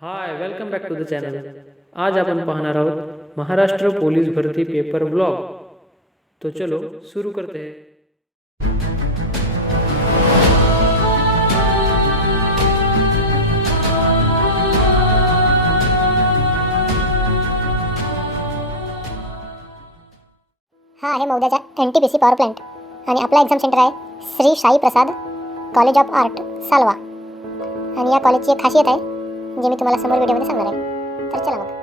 Hi welcome back to the channel आज आपण पाहणार आहोत महाराष्ट्र पोलीस भरती पेपर ब्लॉग तो चलो सुरू करते हैं. हा आहे मौद्याचा N T P C power plant आणि आपला एक्झाम सेंटर आहे Shri Sai Prasad college of art Salwa. आणि या कॉलेजची एक खासियत आहे जे मी तुम्हाला समोर व्हिडिओमध्ये सांगणार आहे. तर चला मग.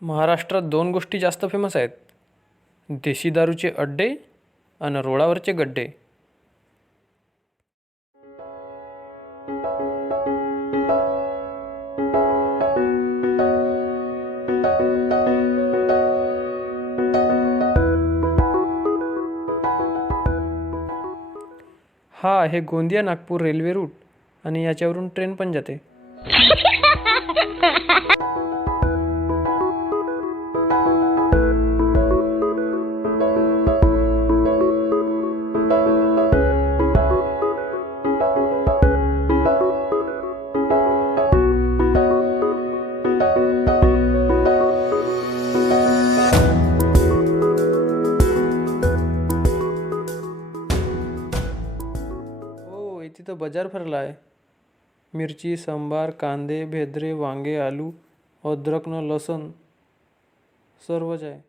महाराष्ट्रात दोन गोष्टी जास्त फेमस आहेत. देशी दारूचे अड्डे आणि रोडावरचे गड्डे. हा आहे गोंदिया नागपूर रेल्वे रूट आणि याच्यावरून ट्रेन पण जाते. तर बाजार भरला आहे मिरची सांबार कांदे भेद्रे वांगे आलू अद्रक न लसण सर्वच आहे.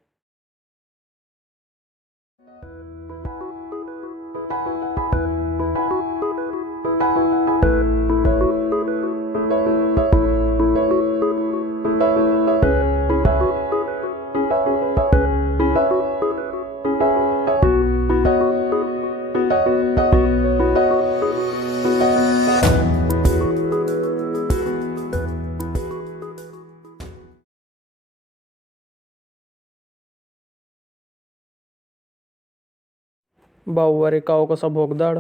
बाऊ रे काव कसा भोगदाड?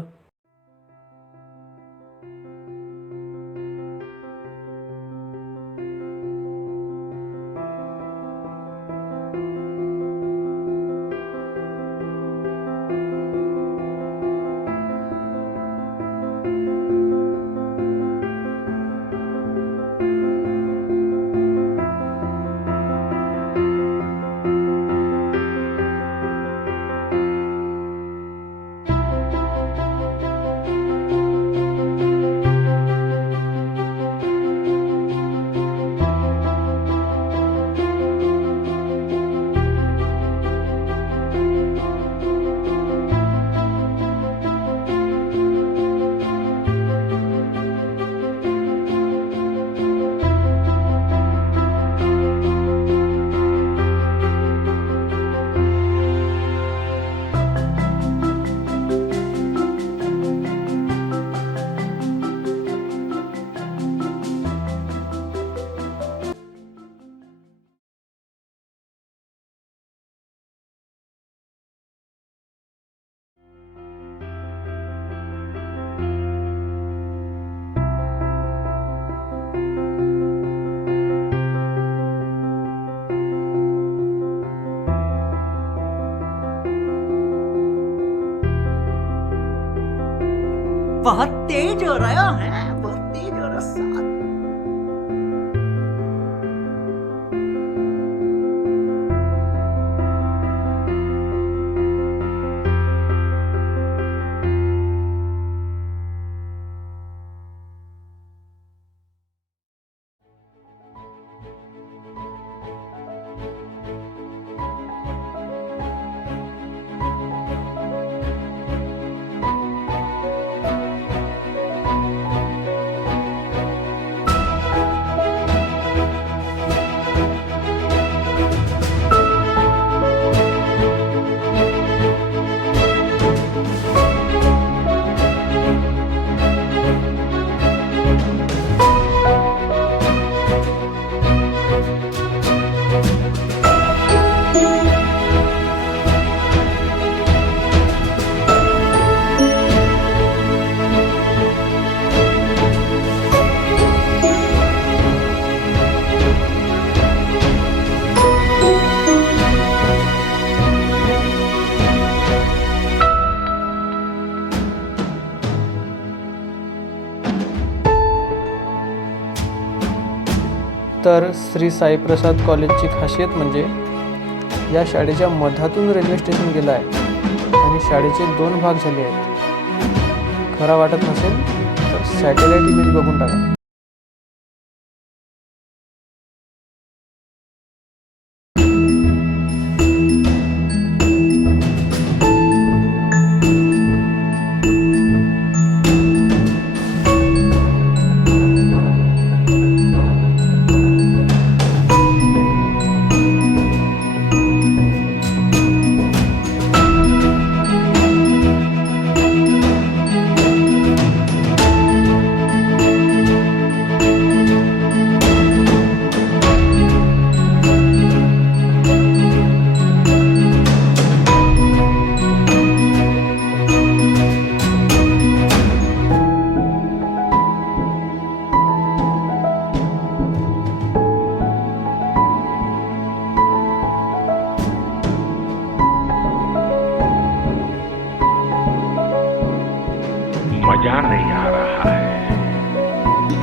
बहुत तेज हो रहा हो, है तर श्री साईप्रसाद कॉलेजची खासियत म्हणजे या शाळेच्या मधातून रेल्वे स्टेशन गेलं आहे आणि शाळेचे दोन भाग झाले आहेत. खरा वाटत नसेल तर सॅटेलाईट इमेज बघून टाका.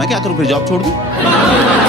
क्या करूं फिर जॉब छोड़ दूं